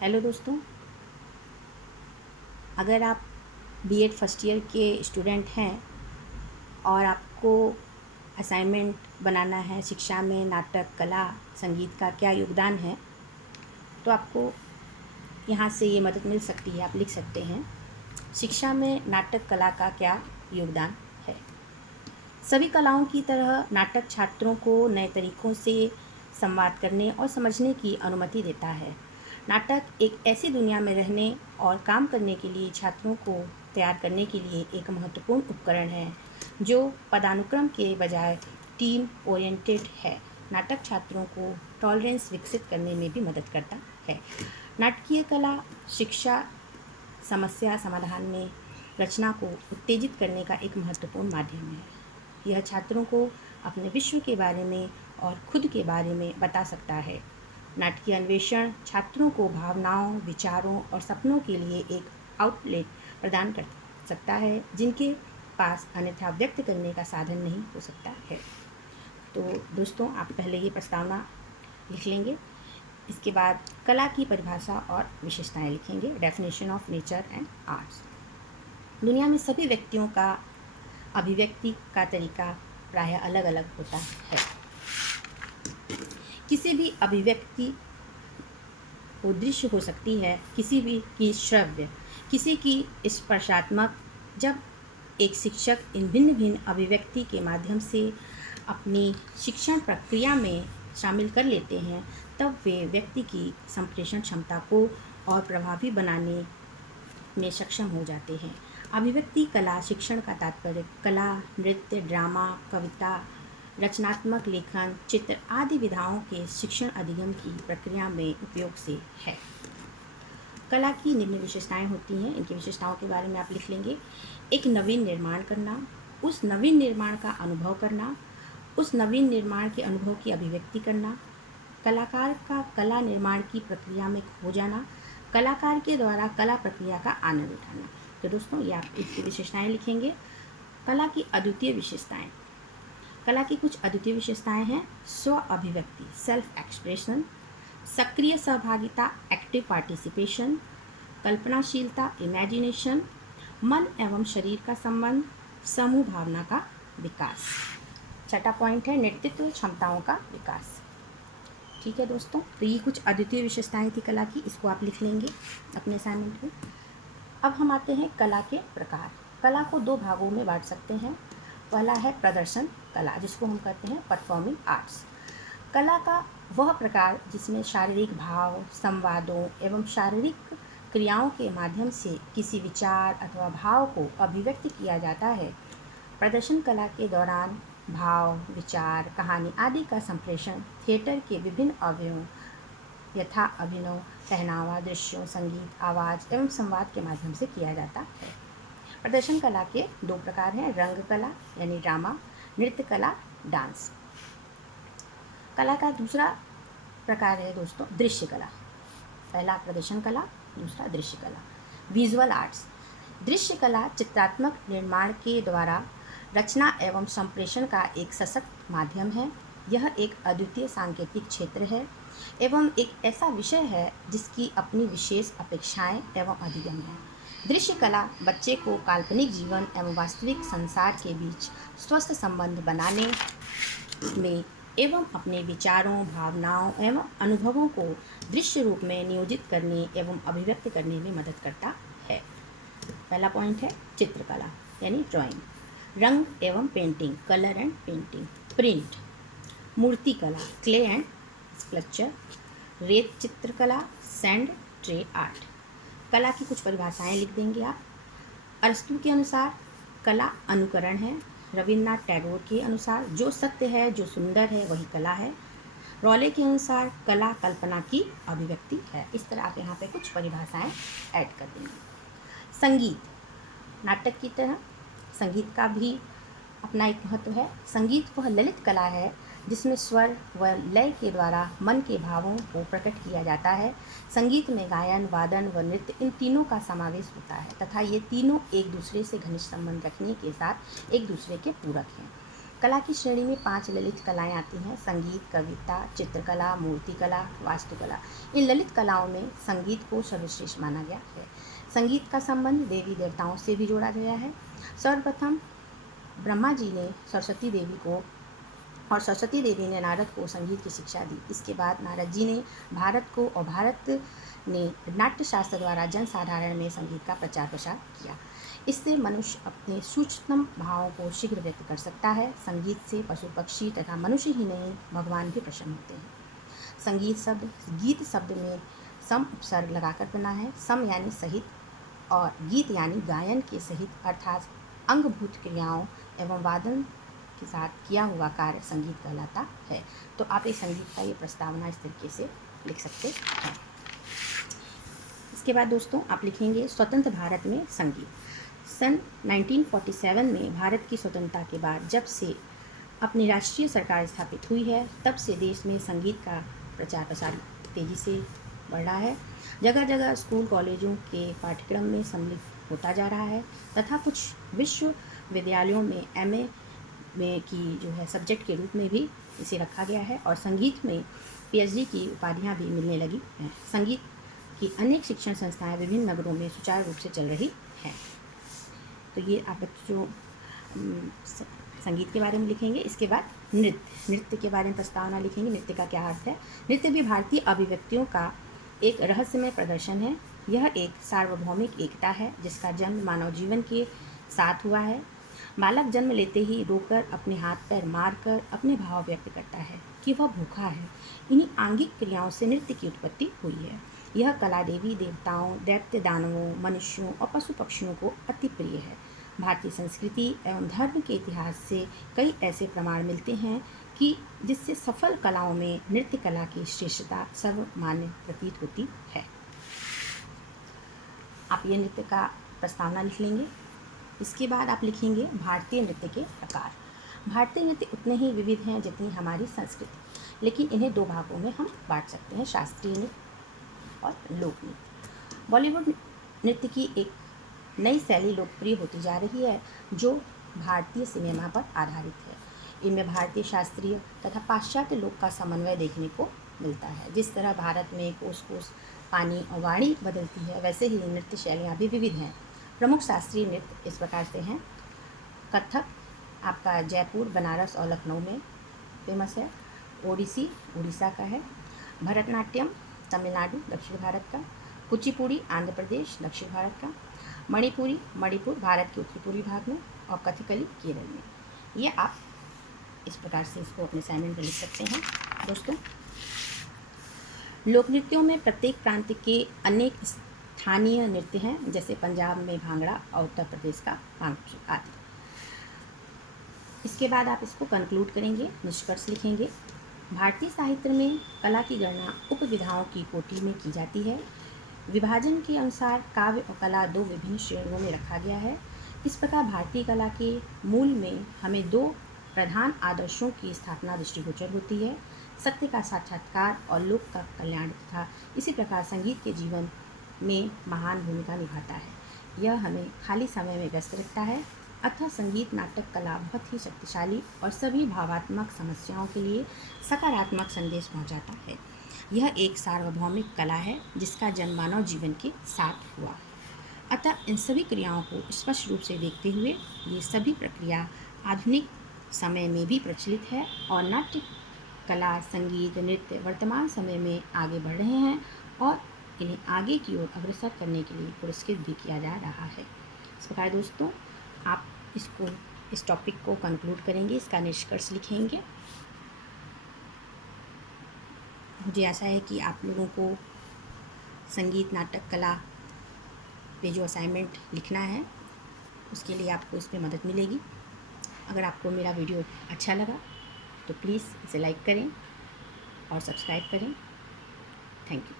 Hello दोस्तों, अगर आप बीएड फर्स्ट ईयर के स्टूडेंट हैं और आपको असाइनमेंट बनाना है शिक्षा में नाटक, कला, संगीत का क्या योगदान है, तो आपको यहाँ से ये मदद मिल सकती है। आप लिख सकते हैं, शिक्षा में नाटक कला का क्या योगदान है। सभी कलाओं की तरह नाटक छात्रों को नए तरीक़ों से संवाद करने और समझने की अनुमति देता है। नाटक एक ऐसी दुनिया में रहने और काम करने के लिए छात्रों को तैयार करने के लिए एक महत्वपूर्ण उपकरण है, जो पदानुक्रम के बजाय टीम ओरिएंटेड है। नाटक छात्रों को टॉलरेंस विकसित करने में भी मदद करता है। नाटकीय कला शिक्षा समस्या समाधान में रचना को उत्तेजित करने का एक महत्वपूर्ण माध्यम है। यह छात्रों को अपने विश्व के बारे में और खुद के बारे में बता सकता है। नाटकीय अन्वेषण छात्रों को भावनाओं, विचारों और सपनों के लिए एक आउटलेट प्रदान कर सकता है, जिनके पास अन्यथा व्यक्त करने का साधन नहीं हो सकता है। तो दोस्तों, आप पहले ये प्रस्तावना लिख लेंगे। इसके बाद कला की परिभाषा और विशेषताएं लिखेंगे। Definition of nature and arts. दुनिया में सभी व्यक्तियों का अभिव्यक्ति का तरीका प्रायः अलग अलग होता है। किसी भी अभिव्यक्ति वो दृश्य हो सकती है, किसी भी की श्रव्य, किसी की स्पर्शात्मक। जब एक शिक्षक इन भिन्न भिन्न अभिव्यक्ति के माध्यम से अपनी शिक्षण प्रक्रिया में शामिल कर लेते हैं, तब वे व्यक्ति की संप्रेषण क्षमता को और प्रभावी बनाने में सक्षम हो जाते हैं। अभिव्यक्ति कला शिक्षण का तात्पर्य कला, नृत्य, ड्रामा, कविता, रचनात्मक लेखन, चित्र आदि विधाओं के शिक्षण अधिगम की प्रक्रिया में उपयोग से है। कला की निम्न विशेषताएं होती हैं। इनकी विशेषताओं के बारे में आप लिख लेंगे। एक नवीन निर्माण करना, उस नवीन निर्माण का अनुभव करना, उस नवीन निर्माण के अनुभव की अभिव्यक्ति करना, कलाकार का कला निर्माण की प्रक्रिया में खो जाना, कलाकार के द्वारा कला प्रक्रिया का आनंद उठाना। तो दोस्तों, ये आप इसकी विशेषताएं लिखेंगे। कला की अद्वितीय विशेषताएं। कला की कुछ अद्वितीय विशेषताएं हैं। स्व अभिव्यक्ति, सेल्फ एक्सप्रेशन, सक्रिय सहभागिता, एक्टिव पार्टिसिपेशन, कल्पनाशीलता, इमेजिनेशन, मन एवं शरीर का संबंध, समूह भावना का विकास। छठा पॉइंट है नेतृत्व क्षमताओं का विकास। ठीक है दोस्तों, तो ये कुछ अद्वितीय विशेषताएं थी कला की। इसको आप लिख लेंगे अपने असाइनमेंट में। अब हम आते हैं कला के प्रकार। कला को दो भागों में बांट सकते हैं। पहला है प्रदर्शन कला, जिसको हम कहते हैं परफॉर्मिंग आर्ट्स। कला का वह प्रकार जिसमें शारीरिक भाव, संवादों एवं शारीरिक क्रियाओं के माध्यम से किसी विचार अथवा भाव को अभिव्यक्त किया जाता है। प्रदर्शन कला के दौरान भाव, विचार, कहानी आदि का संप्रेषण थिएटर के विभिन्न अवयवों यथा अभिनय, पहनावा, दृश्यों, संगीत, आवाज़ एवं संवाद के माध्यम से किया जाता है। प्रदर्शन कला के दो प्रकार हैं। रंग कला यानी ड्रामा, नृत्य कला, डांस। कला का दूसरा प्रकार है दोस्तों दृश्य कला। पहला प्रदर्शन कला, दूसरा दृश्य कला। Visual arts. दृश्य कला चित्रात्मक निर्माण के द्वारा रचना एवं संप्रेषण का एक सशक्त माध्यम है। यह एक अद्वितीय सांकेतिक क्षेत्र है एवं एक ऐसा विषय है जिसकी अपनी विशेष अपेक्षाएं एवं अधिगम है। दृश्य कला बच्चे को काल्पनिक जीवन एवं वास्तविक संसार के बीच स्वस्थ संबंध बनाने में एवं अपने विचारों, भावनाओं एवं अनुभवों को दृश्य रूप में नियोजित करने एवं अभिव्यक्त करने में मदद करता है। पहला पॉइंट है चित्रकला यानी ड्राइंग। रंग एवं painting, colour and painting. Print, मूर्ति कला, क्ले एंड स्कल्पचर। रेत चित्रकला, सैंड ट्रे आर्ट। कला की कुछ परिभाषाएं लिख देंगे आप। अरस्तु के अनुसार कला अनुकरण है। रविन्द्रनाथ टैगोर के अनुसार जो सत्य है, जो सुंदर है, वही कला है। रॉले के अनुसार कला कल्पना की अभिव्यक्ति है। इस तरह आप यहाँ पे कुछ परिभाषाएं ऐड कर देंगे। संगीत, नाटक की तरह संगीत का भी अपना एक महत्व है। संगीत वह ललित कला है जिसमें स्वर व लय के द्वारा मन के भावों को प्रकट किया जाता है। संगीत में गायन, वादन व नृत्य इन तीनों का समावेश होता है तथा ये तीनों एक दूसरे से घनिष्ठ संबंध रखने के साथ एक दूसरे के पूरक हैं। कला की श्रेणी में 5 ललित कलाएं आती हैं: संगीत, कविता, चित्रकला, मूर्तिकला, वास्तुकला। इन ललित कलाओं में संगीत को सर्वश्रेष्ठ माना गया है। संगीत का संबंध देवी देवताओं से भी जोड़ा गया है। सर्वप्रथम ब्रह्मा जी ने सरस्वती देवी को और सरस्वती देवी ने नारद को संगीत की शिक्षा दी। इसके बाद नारद जी ने भारत को और भारत ने नाट्य शास्त्र द्वारा जनसाधारण में संगीत का प्रचार प्रसार किया। इससे मनुष्य अपने सूक्ष्म भावों को शीघ्र व्यक्त कर सकता है। संगीत से पशु पक्षी तथा मनुष्य ही नहीं, भगवान भी प्रसन्न होते हैं। संगीत शब्द गीत शब्द में सम उपसर्ग लगाकर बना है। सम यानी सहित और गीत यानी गायन के सहित, अर्थात अंगभूत क्रियाओं एवं वादन के साथ किया हुआ कार्य संगीत कहलाता है। तो आप इस संगीत का ये प्रस्तावना इस तरीके से लिख सकते हैं। इसके बाद दोस्तों आप लिखेंगे स्वतंत्र भारत में संगीत। सन 1947 में भारत की स्वतंत्रता के बाद जब से अपनी राष्ट्रीय सरकार स्थापित हुई है, तब से देश में संगीत का प्रचार प्रसार तेज़ी से बढ़ रहा है। जगह जगह स्कूल कॉलेजों के पाठ्यक्रम में सम्मिलित होता जा रहा है तथा कुछ विश्वविद्यालयों में एमए में की जो है सब्जेक्ट के रूप में भी इसे रखा गया है और संगीत में पीएचडी की उपाधियां भी मिलने लगी हैं। संगीत की अनेक शिक्षण संस्थाएं विभिन्न नगरों में सुचारू रूप से चल रही हैं। तो ये आप बच्चों संगीत के बारे में लिखेंगे। इसके बाद नृत्य के बारे में प्रस्तावना लिखेंगे। नृत्य का क्या अर्थ है? नृत्य भी भारतीय अभिव्यक्तियों का एक रहस्यमय प्रदर्शन है। यह एक सार्वभौमिक एकता है जिसका जन्म मानव जीवन के साथ हुआ है। बालक जन्म लेते ही रोकर अपने हाथ पैर मारकर अपने भाव व्यक्त करता है कि वह भूखा है। इन्हीं आंगिक क्रियाओं से नृत्य की उत्पत्ति हुई है। यह कला देवी देवताओं, दैत्य दानवों, मनुष्यों और पशु पक्षियों को अति प्रिय है। भारतीय संस्कृति एवं धर्म के इतिहास से कई ऐसे प्रमाण मिलते हैं कि जिससे सफल कलाओं में नृत्य कला की श्रेष्ठता सर्वमान्य प्रतीत होती है। आप ये नृत्य का प्रस्तावना लिख लेंगे। इसके बाद आप लिखेंगे भारतीय नृत्य के प्रकार। भारतीय नृत्य उतने ही विविध हैं जितनी हमारी संस्कृति, लेकिन इन्हें 2 भागों में हम बांट सकते हैं: शास्त्रीय नृत्य और लोक नृत्य। बॉलीवुड नृत्य की एक नई शैली लोकप्रिय होती जा रही है जो भारतीय सिनेमा पर आधारित है। इनमें भारतीय शास्त्रीय तथा पाश्चात्य लोक का समन्वय देखने को मिलता है। जिस तरह भारत में कोस कोस पानी और वाणी बदलती है, वैसे ही नृत्य शैलियाँ भी विविध हैं। प्रमुख शास्त्रीय नृत्य इस प्रकार से हैं: कथक आपका जयपुर, बनारस और लखनऊ में फेमस है। ओडिसी उड़ीसा का है। भरतनाट्यम तमिलनाडु दक्षिण भारत का। कुचिपुड़ी आंध्र प्रदेश दक्षिण भारत का। मणिपुरी मणिपुर भारत के उत्तरी पूर्वी भाग में। और कथकली केरल में। ये आप इस प्रकार से इसको अपने असाइनमेंट में लिख सकते हैं। दोस्तों, लोक नृत्यों में प्रत्येक प्रांत के अनेक स्थानीय नृत्य हैं, जैसे पंजाब में भांगड़ा और उत्तर प्रदेश का भांगड़ा आदि। इसके बाद आप इसको कंक्लूड करेंगे, निष्कर्ष लिखेंगे। भारतीय साहित्य में कला की गणना उपविधाओं की कोटि में की जाती है। विभाजन के अनुसार काव्य और कला 2 विभिन्न श्रेणियों में रखा गया है। इस प्रकार भारतीय कला के मूल में हमें 2 प्रधान आदर्शों की स्थापना दृष्टिगोचर होती है: सत्य का साक्षात्कार और लोक का कल्याण तथा इसी प्रकार संगीत के जीवन में महान भूमिका निभाता है। यह हमें खाली समय में व्यस्त रखता है। अतः संगीत नाटक कला बहुत ही शक्तिशाली और सभी भावात्मक समस्याओं के लिए सकारात्मक संदेश पहुंचाता है। यह एक सार्वभौमिक कला है जिसका जन्म मानव जीवन के साथ हुआ। अतः इन सभी क्रियाओं को स्पष्ट रूप से देखते हुए ये सभी प्रक्रिया आधुनिक समय में भी प्रचलित है और नाट्य कला, संगीत, नृत्य वर्तमान समय में आगे बढ़ रहे हैं और इन्हें आगे की ओर अग्रसर करने के लिए पुरस्कृत भी किया जा रहा है। इस प्रकार दोस्तों आप इस टॉपिक को कंक्लूड करेंगे, इसका निष्कर्ष लिखेंगे। मुझे आशा है कि आप लोगों को संगीत, नाटक, कला पे जो असाइनमेंट लिखना है उसके लिए आपको इस पर मदद मिलेगी। अगर आपको मेरा वीडियो अच्छा लगा तो प्लीज़ इसे लाइक करें और सब्सक्राइब करें। Thank you.